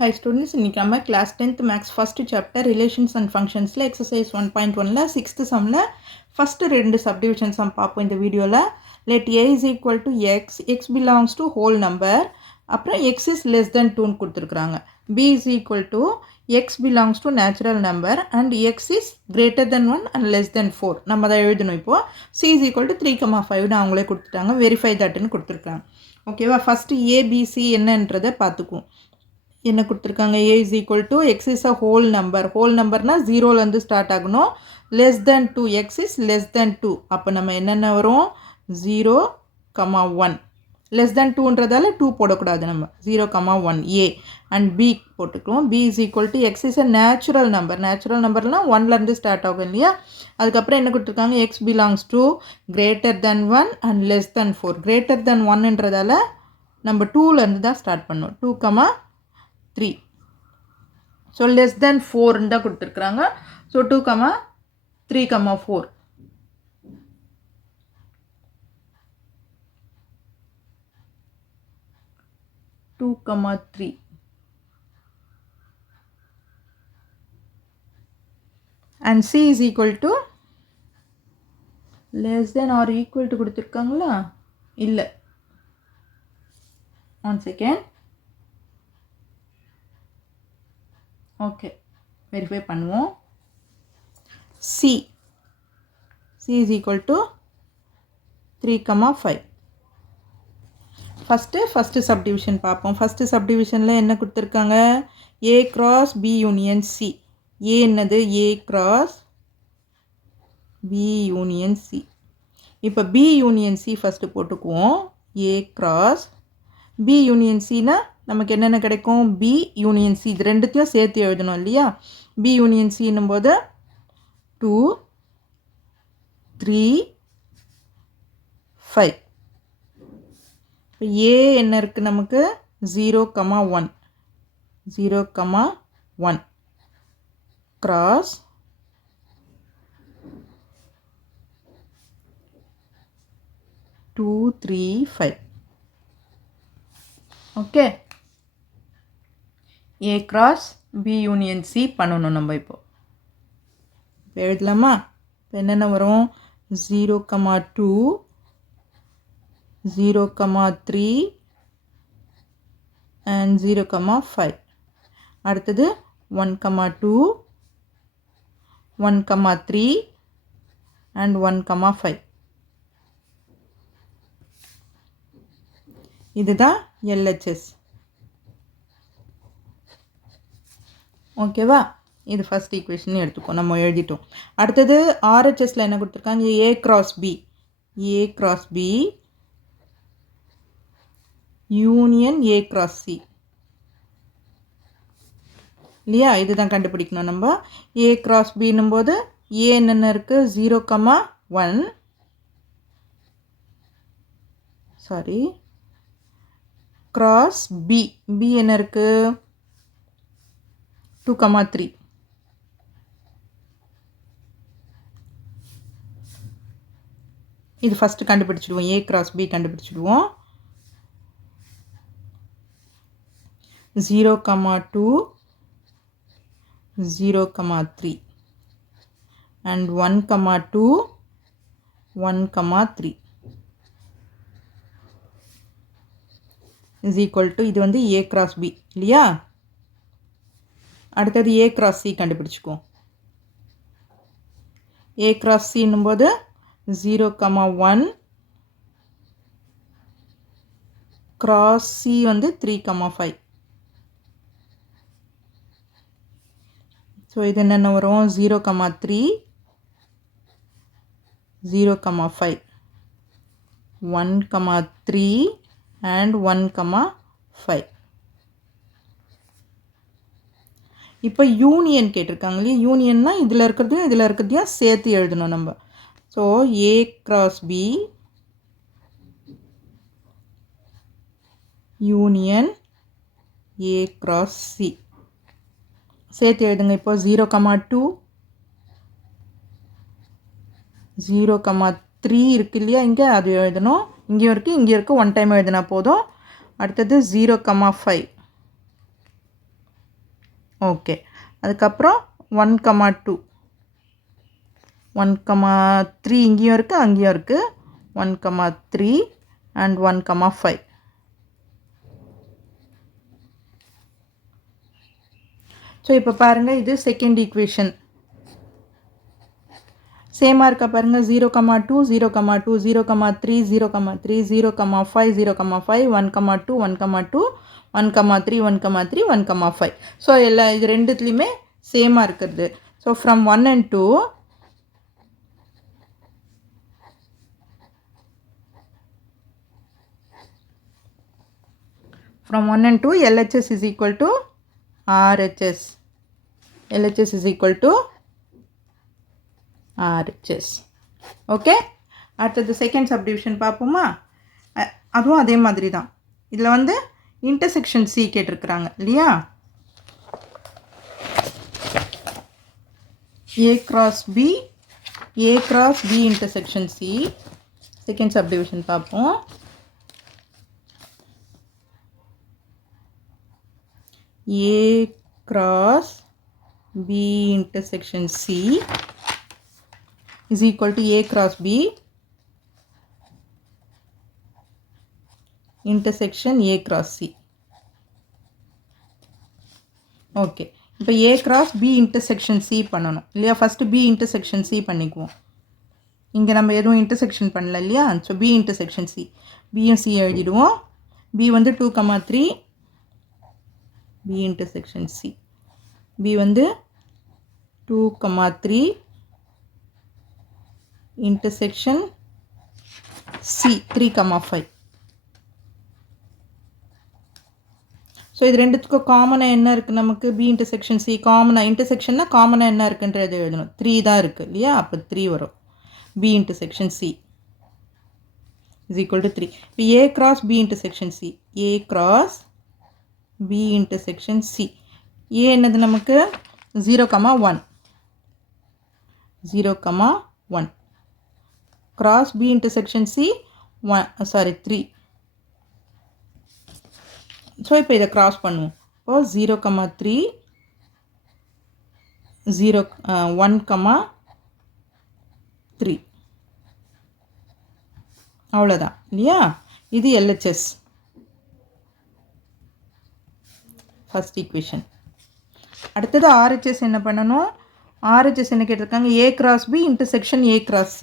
Hi students, இன்னைக்கு நம்ம class 10th maths first chapter relations and functionsல exercise 1.1ல 6th sumல first ரெண்டு subdivision sum பார்ப்போம் இந்த வீடியோல. Let a is equal to x, x belongs to whole number, அப்புறம் x is less than 2 கொடுத்திருக்காங்க. b is equal to x belongs to natural number and x is greater than 1 and less than 4. நம்ம அதை எழுதணும் இப்போ. c is equal to 3,5 னு அவங்களே கொடுத்துட்டாங்க. verify that னு கொடுத்திருக்காங்க. ஓகேவா? first a b c என்னன்றதை பார்த்துக்குவோம். என்ன கொடுத்துருக்காங்க a is equal to x is a whole numberனா 0லேருந்து ஸ்டார்ட் ஆகணும் less than 2 x is less than 2 அப்போ நம்ம என்னென்ன வரும் 0, 1 less than 2ன்றதால 2 போடக்கூடாது நம்ம 0, 1 a and b போட்டுக்கிறோம் b is equal to x is a natural numberலாம் 1லேருந்து ஸ்டார்ட் ஆகும் இல்லையா அதுக்கப்புறம் என்ன கொடுத்துருக்காங்க x belongs to greater than 1 and less than 4 greater than 1ன்றதால நம்ம 2லேருந்து தான் ஸ்டார்ட் பண்ணோம் 2, 3 so less than 4 ன்னு தான் கொடுத்திருக்காங்க so 2, 3, 4 2, 3 and c is equal to less than or equal to கொடுத்திருக்காங்களா இல்ல one second ஓகே வெரிஃபை பண்ணுவோம் c is equal to 3, 5 first subdivision பார்ப்போம் first சப்டிவிஷனில் என்ன கொடுத்துருக்காங்க a cross b union c a என்னது a cross b union c இப்போ b union c first போட்டுக்குவோம் a cross b union c னா நமக்கு என்னென்ன கிடைக்கும் b union c இது ரெண்டுத்தையும் சேர்த்து எழுதணும் இல்லையா b union c என்னும்போது 2, 3, 5 இப்போ a என்ன இருக்குது நமக்கு 0, 1 0, 1 cross 2, 3, 5 okay a cross b union c பண்ணணும் நம்ம இப்போ எழுதலாமா இப்போ என்னென்ன வரும் 0, 2 0, 3 and 0, 5 அடுத்தது 1, 2 1, 3 and 1, 5 இதுதான் LHS ஓகேவா இது ஃபர்ஸ்ட் ஈக்குவேஷன் எடுத்துக்கோ நம்ம எழுதிட்டோம் அடுத்தது RHSல என்ன கொடுத்துருக்காங்க a cross b union a cross c இல்லையா இதுதான் கண்டுபிடிக்கணும் நம்ம a cross b னும்போது a என்னென்ன இருக்குது 0, 1 சாரி cross b என்ன இருக்குது 2, 3 இது first கண்டுபிடிச்சிடுவோம் a cross b கண்டுபிடிச்சிடுவோம் 0, 2 0, 3 and 1, 2 1, 3 is equal to இது வந்து a cross b இல்லையா அடுத்தது a cross c கண்டுபிடிச்சுக்குவோம் a cross c னும்போது 0, 1 cross c வந்து 3, 5 ஸோ இது என்னென்ன வரும் 0, 3 0, 5 1, 3 and 1, 5 இப்போ யூனியன் கேட்டிருக்காங்களே யூனியன்னா இதில் இருக்கிறதையும் சேர்த்து எழுதணும் நம்ம so a cross b union a cross c சேர்த்து எழுதுங்க இப்போ 0, 2 0, 3 இருக்கு இல்லையா இங்கே அது எழுதணும் இங்கேயும் இருக்குது ஒன் டைம் எழுதினா போதும் அடுத்தது 0, 5 ஓகே. அதுக்கப்புறம் 1,2 1,3 இங்கேயும் இருக்குது அங்கேயும் இருக்குது. 1,3 அண்ட் 1,5. ஸோ இப்போ பாருங்கள், இது செகண்ட் ஈக்குவேஷன். சேமாக இருக்கா பாருங்கள். 0,2 0,2 0,3 0,3 0,5 0,5 1,2 1,2 1,3 1,3 1,5. ஸோ எல்லா இது ரெண்டுத்துலேயுமே சேமாக இருக்கிறது. So from 1 and 2 LHS is equal to RHS. LHS is equal to RHS. Okay. அடுத்தது செகண்ட் சப்டிவிஷன் பார்ப்போமா? அதுவும் அதே மாதிரி தான். இதில் வந்து இன்டர்செக்ஷன் சி கேட்டிருக்கிறாங்க இல்லையா? A cross B intersection C. Second subdivision பார்ப்போம். A cross B intersection C is equal to A cross B intersection A cross C. Okay. இப்போ A cross B intersection C பண்ணணும் இல்லையா? ஃபஸ்ட்டு B intersection C பண்ணிக்குவோம். இங்கே நம்ம எதுவும் intersection பண்ணல இல்லையா? So B intersection C. Bயும் C எழுதிடுவோம். B வந்து 2,3 B intersection C. B வந்து 2,3 intersection C 3,5. ஸோ இது ரெண்டுத்துக்கும் காமனாக என்ன இருக்குது நமக்கு? B intersection C காமனாக, இன்டர்செக்ஷன்னா காமனாக என்ன இருக்குன்றது எழுதணும். 3 தான் இருக்குது இல்லையா? அப்போ 3 வரும். B intersection C is equal to 3. இப்போ A cross B intersection C. A cross B intersection C. A என்னது நமக்கு? 0,1 0,1 cross B intersection C 3. So இப்போ இதை கிராஸ் பண்ணுவோம். இப்போ 0,3 1,3 அவ்வளோதான் இல்லையா? இது LHS ஃபஸ்ட் ஈக்குவேஷன். அடுத்தது RHS என்ன பண்ணணும்? RHS என்ன கேட்டிருக்காங்க? A cross B intersection A cross C.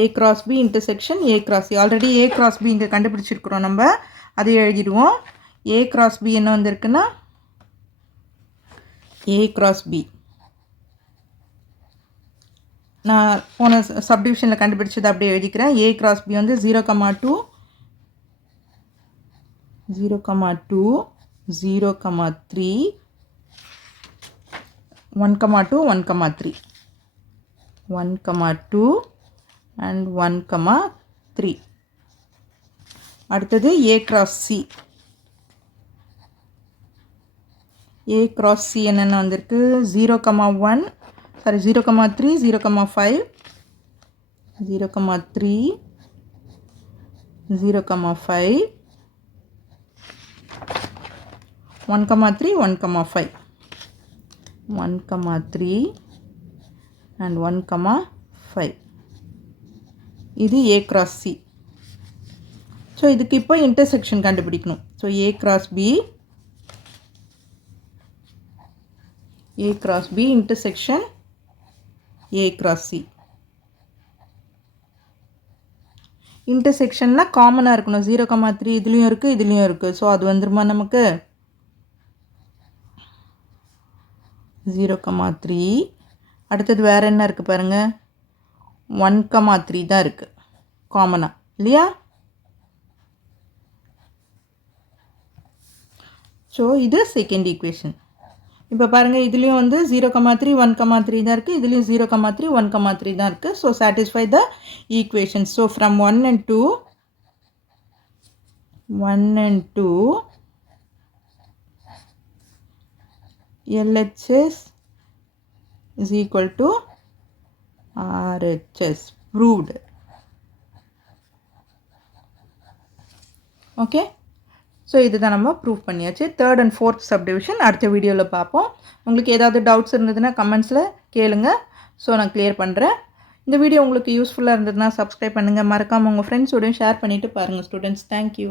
A cross B intersection A cross C. Already A cross B இங்கே கண்டுபிடிச்சிருக்கிறோம் நம்ம. அதை எழுதிடுவோம். A cross B என்ன வந்திருக்குன்னா A cross B. நான் போன சப்டிவிஷனில் கண்டுபிடிச்சது அப்படியே எழுதிக்கிறேன். A cross B வந்து 0,2 0,2 0,3 1,2 1,3 1,2 and 1,3. அடுத்தது A cross C. A cross C என்னென்ன வந்திருக்கு? 0,1 0,3 0,5 0,3 0,5 1,3 1,5 1,3 and 1,5. இது A cross C. ஸோ இதுக்கு இப்போ இன்டர்செக்ஷன் கண்டுபிடிக்கணும். So A cross B intersection A cross C. இன்டர்செக்ஷன்னா காமனாக இருக்கணும். 0,3 இதுலேயும் இருக்குது இதுலேயும் இருக்குது. ஸோ அது வந்துருமா நமக்கு? 0,3. அடுத்தது வேறு என்ன இருக்குது பாருங்கள்? 1,3 தான் இருக்குது காமனாக இல்லையா? ஸோ இது செகண்ட் ஈக்குவேஷன். இப்போ பாருங்கள், இதுலேயும் வந்து 0,3 1,3 தான் இருக்குது, இதுலேயும் 0,3 1,3 தான் இருக்குது. So satisfy the equation. So from 1 and 2 LHS is equal to RHS. Proved. Okay. So இதுதான் நம்ம ப்ரூவ் பண்ணியாச்சு. தேர்ட் அண்ட் ஃபோர்த் சப்டிவிஷன் அடுத்த வீடியோவில் பார்ப்போம். உங்களுக்கு ஏதாவது டவுட்ஸ் இருந்ததுன்னா கமெண்ட்ஸில் கேளுங்க. ஸோ நான் கிளியர் பண்ணுறேன். இந்த வீடியோ உங்களுக்கு யூஸ்ஃபுல்லாக இருந்ததுன்னா சப்ஸ்கிரைப் பண்ணுங்கள். மறக்காமல் உங்கள் ஃப்ரெண்ட்ஸோடையும் ஷேர் பண்ணிவிட்டு பாருங்கள் ஸ்டூடெண்ட்ஸ். தேங்க்யூ.